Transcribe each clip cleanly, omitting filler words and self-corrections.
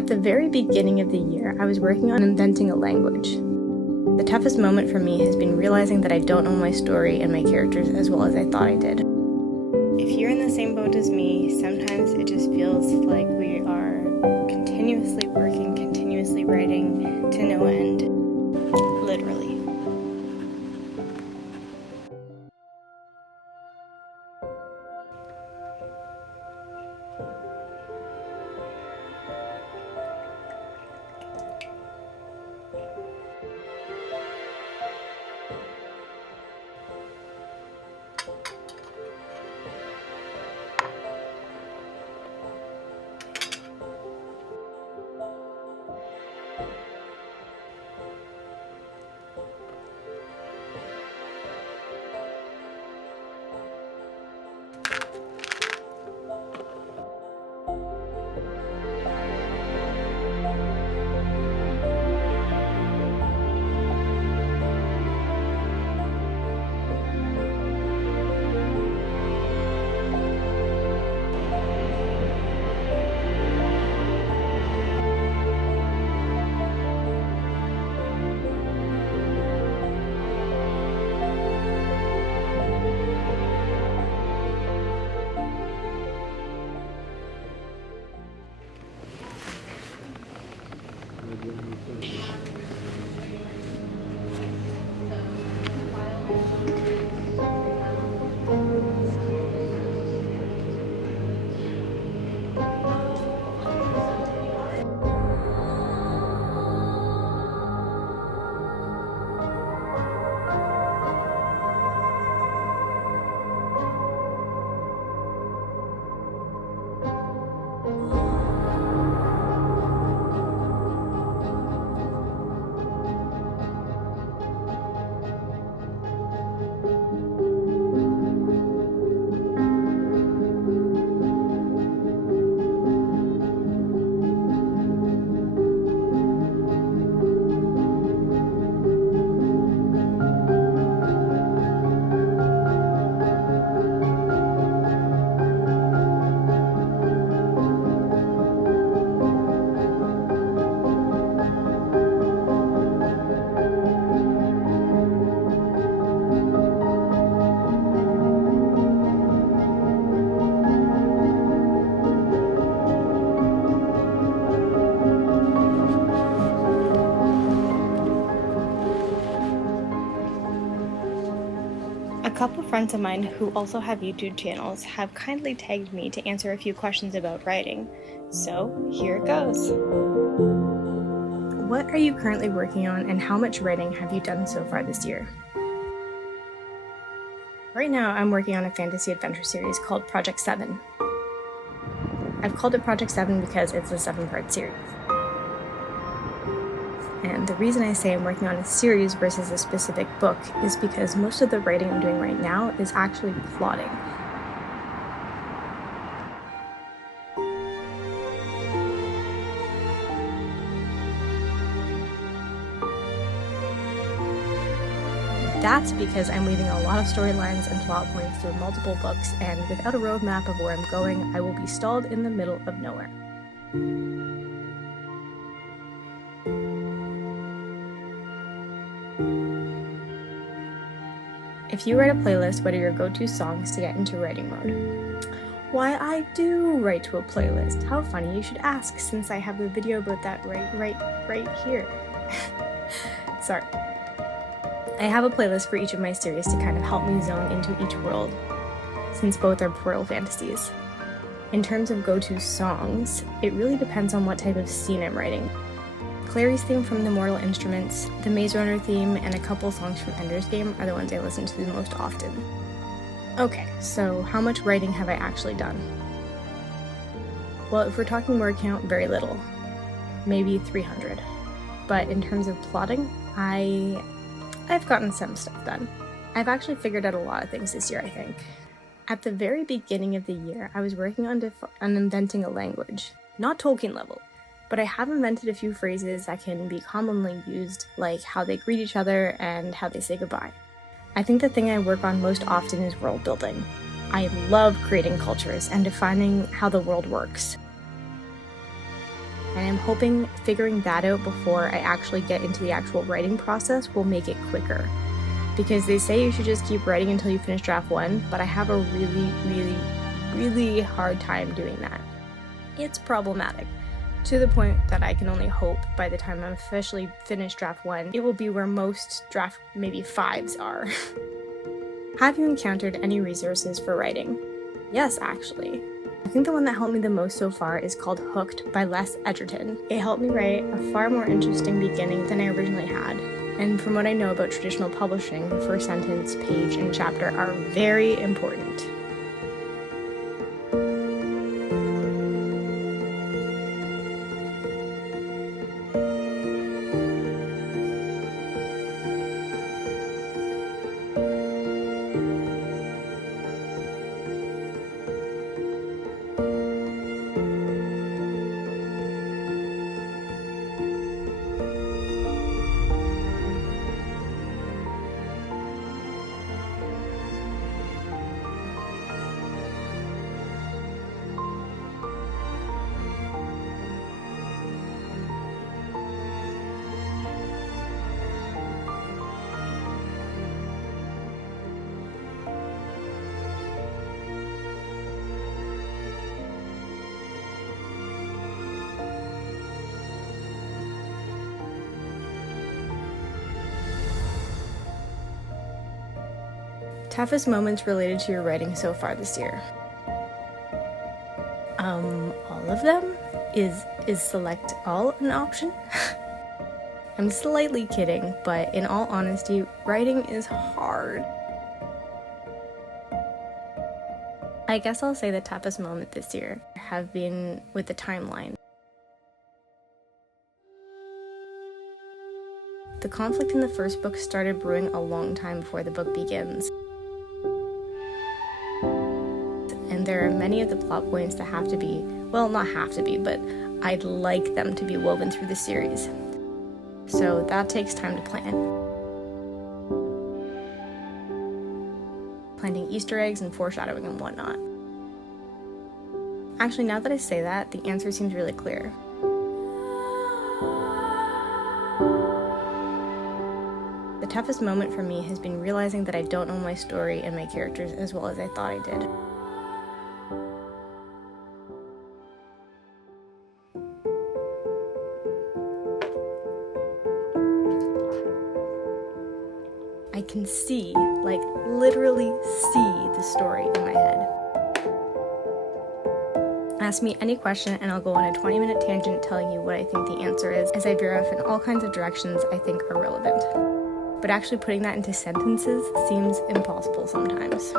At the very beginning of the year, I was working on inventing a language. The toughest moment for me has been realizing that I don't know my story and my characters as well as I thought I did. If you're in the same boat as me, sometimes it just feels like we are continuously working, continuously writing to no end, literally. A couple friends of mine who also have YouTube channels have kindly tagged me to answer a few questions about writing, so here it goes. What are you currently working on and how much writing have you done so far this year? Right now I'm working on a fantasy adventure series called Project 7. I've called it Project 7 because it's a 7-part series. And the reason I say I'm working on a series versus a specific book is because most of the writing I'm doing right now is actually plotting. That's because I'm weaving a lot of storylines and plot points through multiple books, and without a roadmap of where I'm going, I will be stalled in the middle of nowhere. If you write a playlist, what are your go-to songs to get into writing mode? Why, I do write to a playlist. How funny you should ask, since I have a video about that right here. Sorry. I have a playlist for each of my series to kind of help me zone into each world, since both are portal fantasies. In terms of go-to songs, it really depends on what type of scene I'm writing. Clary's theme from The Mortal Instruments, the Maze Runner theme, and a couple songs from Ender's Game are the ones I listen to the most often. Okay, so how much writing have I actually done? Well, if we're talking word count, very little. Maybe 300. But in terms of plotting, I've gotten some stuff done. I've actually figured out a lot of things this year, I think. At the very beginning of the year, I was working on inventing a language. Not Tolkien level, but I have invented a few phrases that can be commonly used, like how they greet each other and how they say goodbye. I think the thing I work on most often is world building. I love creating cultures and defining how the world works. and I'm hoping figuring that out before I actually get into the actual writing process will make it quicker. Because they say you should just keep writing until you finish draft 1, but I have a really hard time doing that. It's problematic, to the point that I can only hope by the time I'm officially finished draft 1, it will be where most draft maybe 5s are. Have you encountered any resources for writing? Yes, actually. I think the one that helped me the most so far is called Hooked by Les Edgerton. It helped me write a far more interesting beginning than I originally had. And from what I know about traditional publishing, the first sentence, page, and chapter are very important. Toughest moments related to your writing so far this year? All of them? Is select all an option? I'm slightly kidding, but in all honesty, writing is hard. I guess I'll say the toughest moment this year have been with the timeline. The conflict in the first book started brewing a long time before the book begins. And there are many of the plot points that have to be, well, not have to be, but I'd like them to be woven through the series. So that takes time to plan. Planting Easter eggs and foreshadowing and whatnot. Actually, now that I say that, the answer seems really clear. The toughest moment for me has been realizing that I don't know my story and my characters as well as I thought I did. I can see, like literally see the story in my head. Ask me any question and I'll go on a 20-minute tangent telling you what I think the answer is as I veer off in all kinds of directions I think are relevant. But actually putting that into sentences seems impossible sometimes.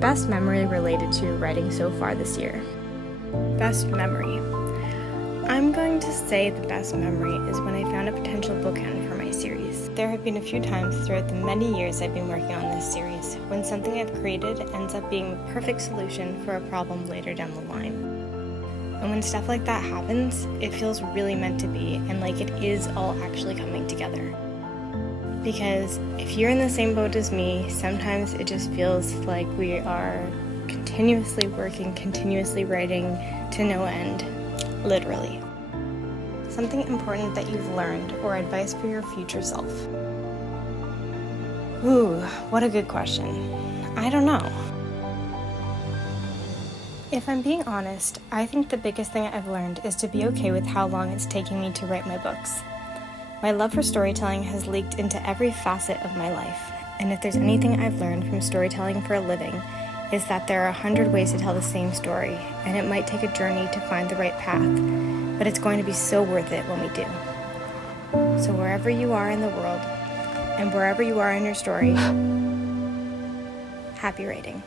Best memory related to writing so far this year. Best memory. I'm going to say the best memory is when I found a potential bookend for my series. There have been a few times throughout the many years I've been working on this series when something I've created ends up being the perfect solution for a problem later down the line. And when stuff like that happens, it feels really meant to be and like it is all actually coming together. Because if you're in the same boat as me, sometimes it just feels like we are continuously working, continuously writing to no end, literally. Something important that you've learned or advice for your future self. Ooh, what a good question. I don't know. If I'm being honest, I think the biggest thing I've learned is to be okay with how long it's taking me to write my books. My love for storytelling has leaked into every facet of my life, and if there's anything I've learned from storytelling for a living, is that there are 100 ways to tell the same story, and it might take a journey to find the right path, but it's going to be so worth it when we do. So wherever you are in the world, and wherever you are in your story, happy writing.